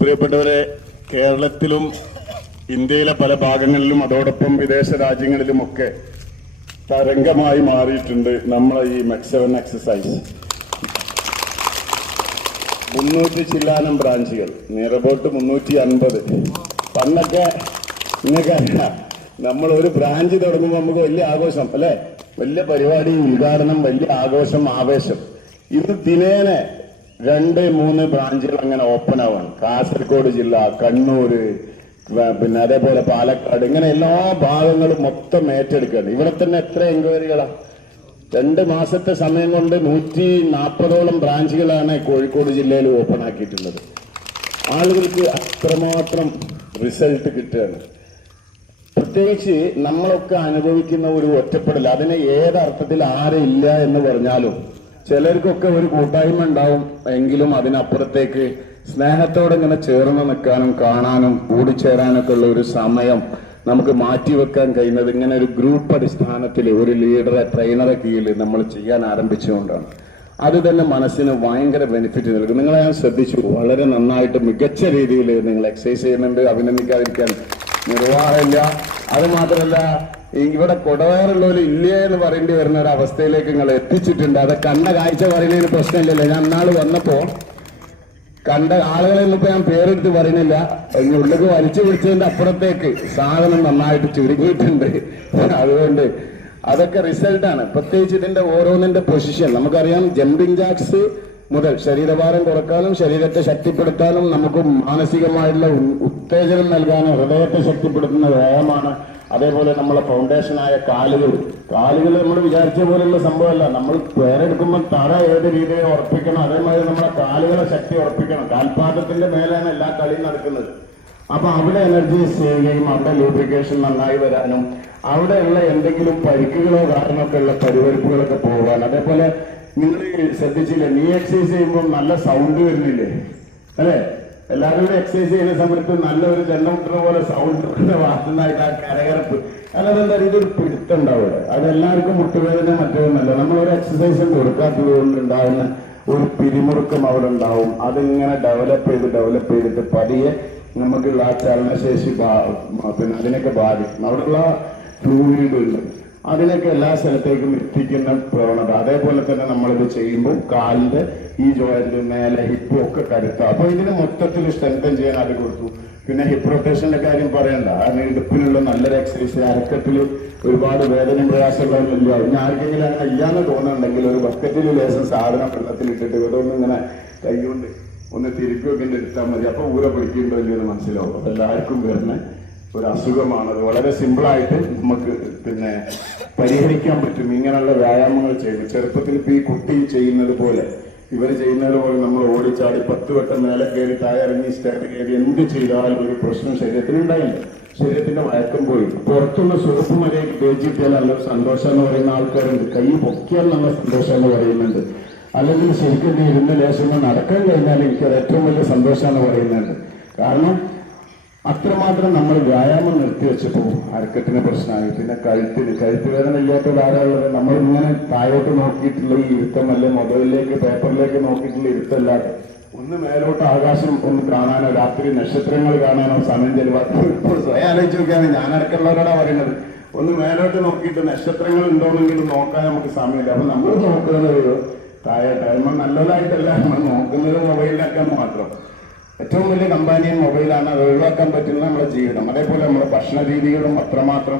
പ്രിയപ്പെട്ടവരെ, കേരളത്തിലും ഇന്ത്യയിലെ പല ഭാഗങ്ങളിലും അതോടൊപ്പം വിദേശ രാജ്യങ്ങളിലുമൊക്കെ തരംഗമായി മാറിയിട്ടുണ്ട് നമ്മളെ ഈ മെക്സവൻ എക്സസൈസ്. 300 ചില്ലാനം ബ്രാഞ്ചുകൾ, നിയറബൌട്ട് 350. പണ്ടൊക്കെ നിങ്ങൾക്കറിയാം, നമ്മൾ ഒരു ബ്രാഞ്ച് തുടങ്ങുമ്പോൾ നമുക്ക് വലിയ ആഘോഷം അല്ലെ, വലിയ പരിപാടി, ഉദ്ഘാടനം, വലിയ ആഘോഷം, ആവേശം. ഇത് ദിനേനെ 2-3 ബ്രാഞ്ചുകൾ അങ്ങനെ ഓപ്പൺ ആവാണ്. കാസർഗോഡ് ജില്ല, കണ്ണൂര്, പിന്നെ അതേപോലെ പാലക്കാട്, ഇങ്ങനെ എല്ലാ ഭാഗങ്ങളും മൊത്തം ഏറ്റെടുക്കുകയാണ്. ഇവിടെ തന്നെ എത്ര എൻക്വയറികളാ! 2 മാസത്തെ സമയം കൊണ്ട് 140ഓളം ബ്രാഞ്ചുകളാണ് കോഴിക്കോട് ജില്ലയിൽ ഓപ്പൺ ആക്കിയിട്ടുള്ളത്. ആളുകൾക്ക് അത്രമാത്രം റിസൾട്ട് കിട്ടുകയാണ്. പ്രത്യേകിച്ച് നമ്മളൊക്കെ അനുഭവിക്കുന്ന ഒരു ഒറ്റപ്പെടൽ, അതിനെ ഏതർത്ഥത്തിൽ ആരില്ല എന്ന് പറഞ്ഞാലും ചിലർക്കൊക്കെ ഒരു കൂട്ടായ്മ ഉണ്ടാവും, എങ്കിലും അതിനപ്പുറത്തേക്ക് സ്നേഹത്തോടെ ഇങ്ങനെ ചേർന്ന് നിൽക്കാനും കാണാനും കൂടിച്ചേരാനൊക്കെ ഉള്ള ഒരു സമയം നമുക്ക് മാറ്റിവെക്കാൻ കഴിയുന്നത് ഇങ്ങനെ ഒരു ഗ്രൂപ്പ് അടിസ്ഥാനത്തിൽ ഒരു ലീഡറെ, ട്രെയിനറെ കീഴിൽ നമ്മൾ ചെയ്യാൻ ആരംഭിച്ചുകൊണ്ടാണ്. അത് തന്നെ മനസ്സിന് ഭയങ്കര ബെനിഫിറ്റ് നൽകും. നിങ്ങളെ ഞാൻ ശ്രദ്ധിച്ചു, വളരെ നന്നായിട്ട് മികച്ച രീതിയിൽ നിങ്ങൾ എക്സസൈസ് ചെയ്യുന്നുണ്ട്. അഭിനന്ദിക്കാതിരിക്കാൻ നിർവാഹമില്ല. അത് മാത്രമല്ല, ഇവിടെ കൊടവേറുള്ളവര് ഇല്ലേ എന്ന് പറയേണ്ടി വരുന്ന ഒരു അവസ്ഥയിലേക്ക് നിങ്ങൾ എത്തിച്ചിട്ടുണ്ട്. അത് കണ്ട കാഴ്ച പറയുന്നതിന് പ്രശ്നമില്ലല്ലോ. ഞാൻ നാള് വന്നപ്പോ കണ്ട ആളുകളെ ഇന്നിപ്പോ ഞാൻ പേരെടുത്ത് പറയുന്നില്ല, ഉള്ളിലേക്ക് വലിച്ചു പിടിച്ചതിന്റെ അപ്പുറത്തേക്ക് സാധനം നന്നായിട്ട് ചുരുങ്ങിയിട്ടുണ്ട്. അതുകൊണ്ട് അതൊക്കെ റിസൾട്ടാണ്. പ്രത്യേകിച്ച് ഇതിന്റെ ഓരോന്നിന്റെ പൊസിഷൻ നമുക്കറിയാം. ജമ്പിങ് ജാക്സ് മുതൽ ശരീരഭാരം കുറക്കാനും ശരീരത്തെ ശക്തിപ്പെടുത്താനും നമുക്ക് മാനസികമായിട്ടുള്ള ഉത്തേജനം നൽകാനും ഹൃദയത്തെ ശക്തിപ്പെടുത്തുന്ന വ്യായാമമാണ്. അതേപോലെ നമ്മളെ ഫൗണ്ടേഷനായ കാലുകൾ നമ്മൾ വിചാരിച്ച പോലെയുള്ള സംഭവമല്ല. നമ്മൾ പേരെടുക്കുമ്പോൾ തറ ഏത് രീതിയിൽ ഉറപ്പിക്കണം, അതേമാതിരി നമ്മളെ കാലുകളെ ശക്തി ഉറപ്പിക്കണം. കാൽപാദത്തിന്റെ മേലാണ് എല്ലാ കളിയും നടക്കുന്നത്. അപ്പൊ അവിടെ എനർജി ചെയ്യുകയും അവിടെ ലൂബ്രിക്കേഷൻ നന്നായി വരാനും അവിടെയുള്ള എന്തെങ്കിലും പരിക്കുകളോ കാരണമൊക്കെ ഉള്ള പരിവരിപ്പുകളൊക്കെ പോകാൻ. അതേപോലെ നിങ്ങൾ ശ്രദ്ധിച്ചില്ലേ, നീ എക്സസൈസ് ചെയ്യുമ്പോൾ നല്ല സൗണ്ട് വരുന്നില്ലേ അല്ലെ? എല്ലാവരും കൂടെ എക്സസൈസ് ചെയ്യുന്ന സമയത്ത് നല്ലൊരു ചെണ്ടമുട്ടുന്ന പോലെ സൗണ്ട് വാർത്തുന്നതായിട്ട് ആ കരകരപ്പ്, അല്ലാതെ ഇതൊരു പിടുത്തുണ്ടാവുക. അതെല്ലാവർക്കും മുട്ടുവേദന മറ്റൊന്നല്ല. നമ്മളൊരു എക്സസൈസും കൊടുക്കാത്തത് കൊണ്ടുണ്ടാകുന്ന ഒരു പിരിമുറുക്കം അവിടെ ഉണ്ടാവും. അതിങ്ങനെ ഡെവലപ്പ് ചെയ്തിട്ട് പതിയെ നമുക്കുള്ള ആ ചലനശേഷി പിന്നെ അതിനൊക്കെ ബാധിക്കും. അവിടെയുള്ള ഫ്ലൂയിഡുണ്ട്, അതിനൊക്കെ എല്ലാ സ്ഥലത്തേക്കും എത്തിക്കുന്ന പ്രവണത. അതേപോലെ തന്നെ നമ്മളിത് ചെയ്യുമ്പോൾ കാലിന്റെ ഈ ജോയിന്റ്, മേലെ, ഹിപ്പും ഒക്കെ കരുത്താം. അപ്പൊ ഇതിന് മൊത്തത്തിൽ സ്ട്രെങ്തൻ ചെയ്യാൻ അത് കൊടുത്തു. പിന്നെ ഹിപ്പ് റൊട്ടേഷന്റെ കാര്യം പറയണ്ട, കാരണം ഇടുപ്പിനുള്ള നല്ലൊരു എക്സസൈസ്. അരക്കത്തിൽ ഒരുപാട് വേദനയും പ്രയാസങ്ങളൊന്നുമില്ല. ഇനി ആർക്കെങ്കിലും അങ്ങനെ ഇല്ലാന്ന് തോന്നുന്നുണ്ടെങ്കിൽ ഒരു ബക്കറ്റിൽ ലേശം സാധനം വെള്ളത്തിലിട്ടിട്ട് ഇതൊന്നും ഇങ്ങനെ കൈകൊണ്ട് ഒന്ന് തിരുപ്പിയൊക്കെ എടുത്താൽ മതി. അപ്പൊ ഊര പിടിക്കുന്നുണ്ടോ ഇല്ലെന്ന് മനസ്സിലാവും. അപ്പൊ എല്ലാവർക്കും വരുന്ന ഒരു അസുഖമാണ്. അത് വളരെ സിമ്പിളായിട്ട് നമുക്ക് പിന്നെ പരിഹരിക്കാൻ പറ്റും ഇങ്ങനെയുള്ള വ്യായാമങ്ങൾ ചെയ്ത്. ചെറുപ്പത്തിൽ ഇപ്പൊ ഈ കുട്ടി ചെയ്യുന്നത് പോലെ, ഇവർ ചെയ്യുന്നത് പോലെ നമ്മൾ ഓടിച്ചാടി 10 വട്ടം മേലെ കയറി താഴെറങ്ങി സ്റ്റെപ്പ് കയറി എന്ത് ചെയ്താലും ഒരു പ്രശ്നം ശരീരത്തിനുണ്ടായില്ല. ശരീരത്തിന്റെ വഴക്കം പോയി. പുറത്തുള്ള സുഖപ്പ് മര്യാദയ്ക്ക് തേച്ചിട്ടാൽ നല്ലൊരു സന്തോഷം എന്ന് പറയുന്ന ആൾക്കാരുണ്ട്. കൈ പൊക്കിയാൽ നല്ല സന്തോഷം എന്ന് പറയുന്നുണ്ട്. അല്ലെങ്കിൽ ശരിക്കും ഇരുന്ന ലേശങ്ങൾ നടക്കാൻ കഴിഞ്ഞാൽ എനിക്കത് ഏറ്റവും വലിയ സന്തോഷം എന്ന് പറയുന്നുണ്ട്. കാരണം അത്രമാത്രം നമ്മൾ വ്യായാമം നിർത്തിവെച്ചപ്പോൾ അരക്കത്തിന് പ്രശ്നമായി. പിന്നെ കഴുത്ത് വേദന ഇല്ലാത്ത ഒരാളുള്ളത് നമ്മളിങ്ങനെ താഴോട്ട് നോക്കിയിട്ടുള്ള ഈ ഇരുത്തമല്ല, മൊബൈലിലേക്ക് പേപ്പറിലേക്ക് നോക്കിയിട്ടുള്ള ഇരുത്തല്ലാതെ ഒന്ന് മേലോട്ട് ആകാശം ഒന്ന് കാണാനോ രാത്രി നക്ഷത്രങ്ങൾ കാണാനോ സമയം ചെലവാക്കും. ഇപ്പോൾ സ്വയം ആലോചിച്ച് നോക്കിയാണ്, ഞാനടക്കമുള്ളവരോടാ പറയുന്നത്. ഒന്ന് മേലോട്ട് നോക്കിയിട്ട് നക്ഷത്രങ്ങൾ ഉണ്ടോന്നെങ്കിലും നോക്കാൻ നമുക്ക് സമയമില്ല. അപ്പൊ നമ്മൾ നോക്കുന്നത് താഴെ ടൈം നല്ലതായിട്ടല്ല, നമ്മൾ നോക്കുന്നത് മൊബൈലിലാക്കാൻ മാത്രം. ഏറ്റവും വലിയ കമ്പാനിയൻ മൊബൈലാണ്. അത് ഒഴിവാക്കാൻ പറ്റുന്ന നമ്മുടെ ജീവിതം. അതേപോലെ നമ്മുടെ ഭക്ഷണ രീതികളും അത്രമാത്രം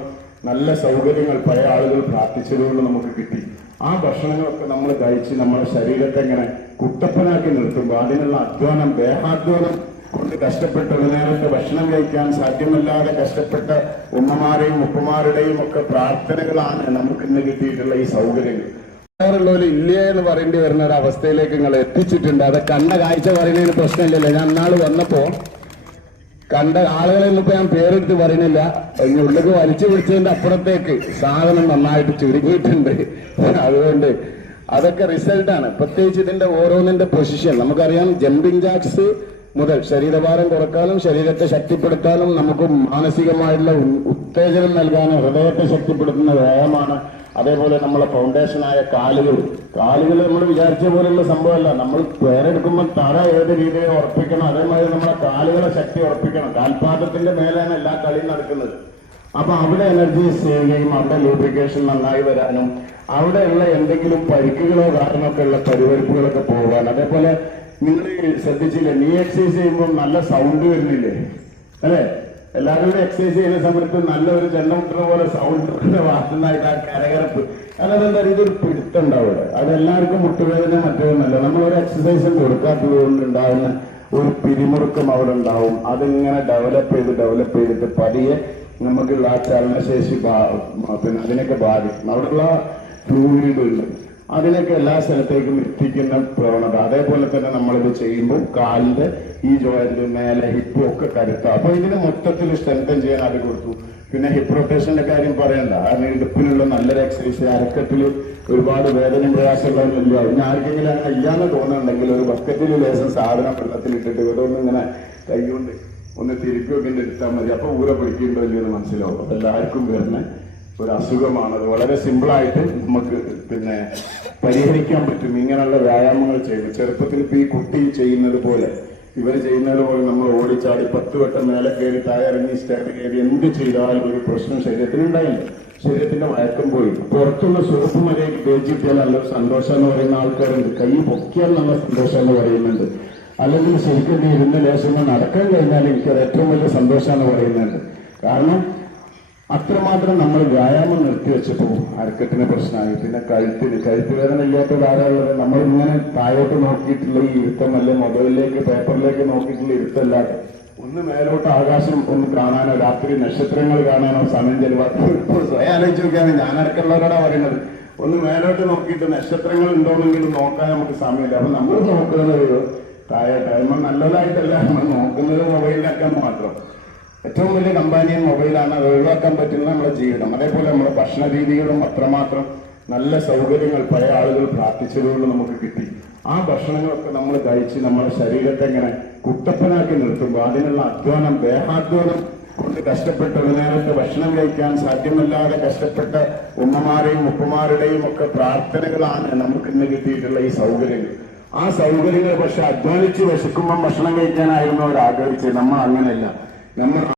നല്ല സൗകര്യങ്ങൾ പഴയ ആളുകൾ പ്രാർത്ഥിച്ചതുകൊണ്ട് നമുക്ക് കിട്ടി. ആ ഭക്ഷണങ്ങളൊക്കെ നമ്മൾ കഴിച്ച് നമ്മുടെ ശരീരത്തെ ഇങ്ങനെ കുട്ടപ്പനാക്കി നിർത്തുമ്പോൾ അതിനുള്ള അധ്വാനം, ദേഹാധ്വാനം കൊണ്ട് കഷ്ടപ്പെട്ട ഒരു നേരത്തെ ഭക്ഷണം കഴിക്കാൻ സാധ്യമല്ലാതെ കഷ്ടപ്പെട്ട ഉമ്മമാരെയും ഉപ്പമാരുടെയും ഒക്കെ പ്രാർത്ഥനകളാണ് നമുക്ക് ഇന്ന് കിട്ടിയിട്ടുള്ള ഈ സൗകര്യങ്ങൾ. ുള്ളവര് ഇല്ലേ എന്ന് പറയേണ്ടി വരുന്ന ഒരു അവസ്ഥയിലേക്ക് നിങ്ങൾ എത്തിച്ചിട്ടുണ്ട്. അത് കണ്ട കാഴ്ച പറയുന്നതിന് പ്രശ്നമില്ലല്ലോ. ഞാൻ നാള് വന്നപ്പോ കണ്ട ആളുകളെ ഇന്നിപ്പോ ഞാൻ പേരെടുത്ത് പറയുന്നില്ല, ഉള്ളിലേക്ക് വലിച്ചു പിടിച്ചതിന്റെ അപ്പുറത്തേക്ക് സാധനം നന്നായിട്ട് ചുരുങ്ങിയിട്ടുണ്ട്. അതുകൊണ്ട് അതൊക്കെ റിസൾട്ടാണ്. പ്രത്യേകിച്ച് ഇതിന്റെ ഓരോന്നിന്റെ പൊസിഷൻ നമുക്കറിയാം. ജമ്പിങ് ജാക്സ് മുതൽ ശരീരഭാരം കുറക്കാനും ശരീരത്തെ ശക്തിപ്പെടുത്താനും നമുക്ക് മാനസികമായിട്ടുള്ള ഉത്തേജനം നൽകാനും ഹൃദയത്തെ ശക്തിപ്പെടുത്തുന്ന വ്യായാമമാണ്. അതേപോലെ നമ്മളെ ഫൗണ്ടേഷനായ കാലുകൾ നമ്മൾ വിചാരിച്ച പോലെയുള്ള സംഭവമല്ല. നമ്മൾ പേരെടുക്കുമ്പോൾ തറ ഏത് രീതിയിൽ ഉറപ്പിക്കണം, അതേമാതിരി നമ്മളെ കാലുകൾ അതേപോലെ ശക്തി ഉറപ്പിക്കണം. കാൽപാദത്തിന്റെ മേലാണ് എല്ലാ കളിയും നടക്കുന്നത്. അപ്പൊ അവിടെ എനർജി സേവ് ചെയ്യും, അവിടെ ലൂബ്രിക്കേഷൻ നന്നായി വരാനും അവിടെയുള്ള എന്തെങ്കിലും പരിക്കുകളോ കാരണമൊക്കെ ഉള്ള പരിവരിപ്പുകളൊക്കെ പോകാൻ. അതേപോലെ നിങ്ങൾ ശ്രദ്ധിച്ചില്ലേ, നീ എക്സസൈസ് ചെയ്യുമ്പോൾ നല്ല സൗണ്ട് വരുന്നില്ലേ അല്ലെ? എല്ലാവരും എക്സസൈസ് ചെയ്യുന്ന സമയത്ത് നല്ലൊരു ചെണ്ടമുട്ടുന്ന പോലെ സൗണ്ട് വാർത്തുന്നതായിട്ട് ആ കരകരപ്പ്. കാരണം എന്താ, ഇതൊരു പിടുത്തുണ്ടാവുക. അതെല്ലാവർക്കും മുട്ടുവേദന മറ്റൊന്നല്ല. നമ്മളൊരു എക്സസൈസും കൊടുക്കാത്തത് കൊണ്ട് ഉണ്ടാകുന്ന ഒരു പിരിമുറുക്കം അവിടെ ഉണ്ടാവും. അതിങ്ങനെ ഡെവലപ്പ് ചെയ്തിട്ട് പതിയെ നമുക്കുള്ള ആ ചലനശേഷി പിന്നെ അതിനൊക്കെ ബാധിക്കും. അവിടെയുള്ള ഫ്ലൂയിഡുണ്ട്, അതിനൊക്കെ എല്ലാ സ്ഥലത്തേക്കും എത്തിക്കുന്ന പ്രവണത. അതേപോലെ തന്നെ നമ്മളിത് ചെയ്യുമ്പോൾ കാലിന്റെ ഈ ജോയിന്റ് മേലെ ഹിപ്പും ഒക്കെ കരുത്താം. അപ്പൊ ഇതിന് മൊത്തത്തിൽ സ്ട്രെങ്തൻ ചെയ്യാൻ അത് കൊടുത്തു. പിന്നെ ഹിപ്പ് റൊട്ടേഷന്റെ കാര്യം പറയണ്ട, കാരണം ഇടുപ്പിനുള്ള നല്ലൊരു എക്സസൈസ്. അരക്കെട്ടിൽ ഒരുപാട് വേദനയും പ്രയാസങ്ങളൊന്നും ഇല്ല. ഇനി ആർക്കെങ്കിലും അങ്ങനെ ഇല്ലാന്ന് തോന്നുന്നുണ്ടെങ്കിൽ ഒരു ബക്കറ്റിൽ ലേശം സാധനം വെള്ളത്തിലിട്ടിട്ട് ഇതൊന്നും ഇങ്ങനെ കൈകൊണ്ട് ഒന്ന് തിരുപ്പിയൊക്കെ എടുത്താൽ മതി. അപ്പൊ ഊര പിടിക്കുന്നുണ്ടോ ഇല്ലെന്ന് മനസ്സിലാവും. അതെല്ലാവർക്കും വരുന്ന ഒരു അസുഖമാണത്. വളരെ സിമ്പിളായിട്ട് നമുക്ക് പിന്നെ പരിഹരിക്കാൻ പറ്റും ഇങ്ങനെയുള്ള വ്യായാമങ്ങൾ ചെയ്യുന്നത്. ചെറുപ്പത്തിൽ ഇപ്പൊ ഈ കുട്ടി ചെയ്യുന്നത് പോലെ, ഇവർ ചെയ്യുന്നത് പോലെ നമ്മൾ ഓടിച്ചാടി 10 വട്ടം മേലെ കയറി താഴെറങ്ങി സ്റ്റെപ്പ് കയറി എന്ത് ചെയ്താലും ഒരു പ്രശ്നം ശരീരത്തിനുണ്ടായില്ല. ശരീരത്തിന്റെ വഴക്കം പോയി. പുറത്തുള്ള സോപ്പ് മര്യാദയ്ക്ക് തേച്ചിട്ടാൽ നല്ലൊരു സന്തോഷം എന്ന് പറയുന്ന ആൾക്കാരുണ്ട്. കൈ പൊക്കിയാൽ നല്ല സന്തോഷം എന്ന് പറയുന്നുണ്ട്. അല്ലെങ്കിൽ ശരിക്കും ഇരുന്ന് ലേശങ്ങൾ നടക്കാൻ കഴിഞ്ഞാൽ എനിക്കത് ഏറ്റവും വലിയ സന്തോഷം എന്ന് പറയുന്നുണ്ട്. കാരണം അത്രമാത്രം നമ്മൾ വ്യായാമം നിർത്തിവെച്ചപ്പോൾ അരക്കെട്ടിന് പ്രശ്നമായി. പിന്നെ കഴുത്ത് വേദന ഇല്ലാത്ത ധാരാളം നമ്മളിങ്ങനെ താഴോട്ട് നോക്കിയിട്ടുള്ള ഈ ഇരുത്തം, അല്ലെ മൊബൈലിലേക്ക് പേപ്പറിലേക്ക് നോക്കിയിട്ടുള്ള ഇരുത്തല്ലാതെ ഒന്ന് മേലോട്ട് ആകാശം ഒന്ന് കാണാനോ രാത്രി നക്ഷത്രങ്ങൾ കാണാനോ സമയം ചെലവാക്കി സ്വയം ആലോചിച്ച് നോക്കിയാണ് ഞാനടക്കമുള്ളവരോടാ പറയുന്നത്. ഒന്ന് മേലോട്ട് നോക്കിയിട്ട് നക്ഷത്രങ്ങൾ ഉണ്ടോന്നെങ്കിലും നോക്കാൻ നമുക്ക് സമയമില്ല. അപ്പൊ നമ്മൾ നോക്കുന്നത് താഴോട്ട് നല്ലതായിട്ടല്ല, നമ്മൾ നോക്കുന്നത് മൊബൈലിലാക്കാൻ മാത്രം. ഏറ്റവും വലിയ കമ്പാനിയൻ മൊബൈലാണ്. അത് ഒഴിവാക്കാൻ പറ്റുന്ന നമ്മുടെ ജീവിതം. അതേപോലെ നമ്മുടെ ഭക്ഷണ രീതികളും അത്രമാത്രം നല്ല സൗകര്യങ്ങൾ പഴയ ആളുകൾ പ്രാർത്ഥിച്ചതുകൊണ്ട് നമുക്ക് കിട്ടി. ആ ഭക്ഷണങ്ങളൊക്കെ നമ്മൾ കഴിച്ച് നമ്മുടെ ശരീരത്തെ ഇങ്ങനെ കുട്ടപ്പനാക്കി നിർത്തുമ്പോൾ അതിനുള്ള അധ്വാനം, ദേഹാധ്വാനം കൊണ്ട് കഷ്ടപ്പെട്ട ഒരു നേരത്തെ ഭക്ഷണം കഴിക്കാൻ സാധ്യമല്ലാതെ കഷ്ടപ്പെട്ട ഉമ്മമാരെയും ഉപ്പമാരുടെയും ഒക്കെ പ്രാർത്ഥനകളാണ് നമുക്ക് ഇന്ന് കിട്ടിയിട്ടുള്ള ഈ സൗകര്യങ്ങൾ. ആ സൗകര്യങ്ങൾ പക്ഷെ അധ്വാനിച്ച് വിശക്കുമ്പോൾ ഭക്ഷണം കഴിക്കാനായിരുന്നു അവർ ആഗ്രഹിച്ചത്. നമ്മൾ അങ്ങനെയല്ല. നമ്മൾ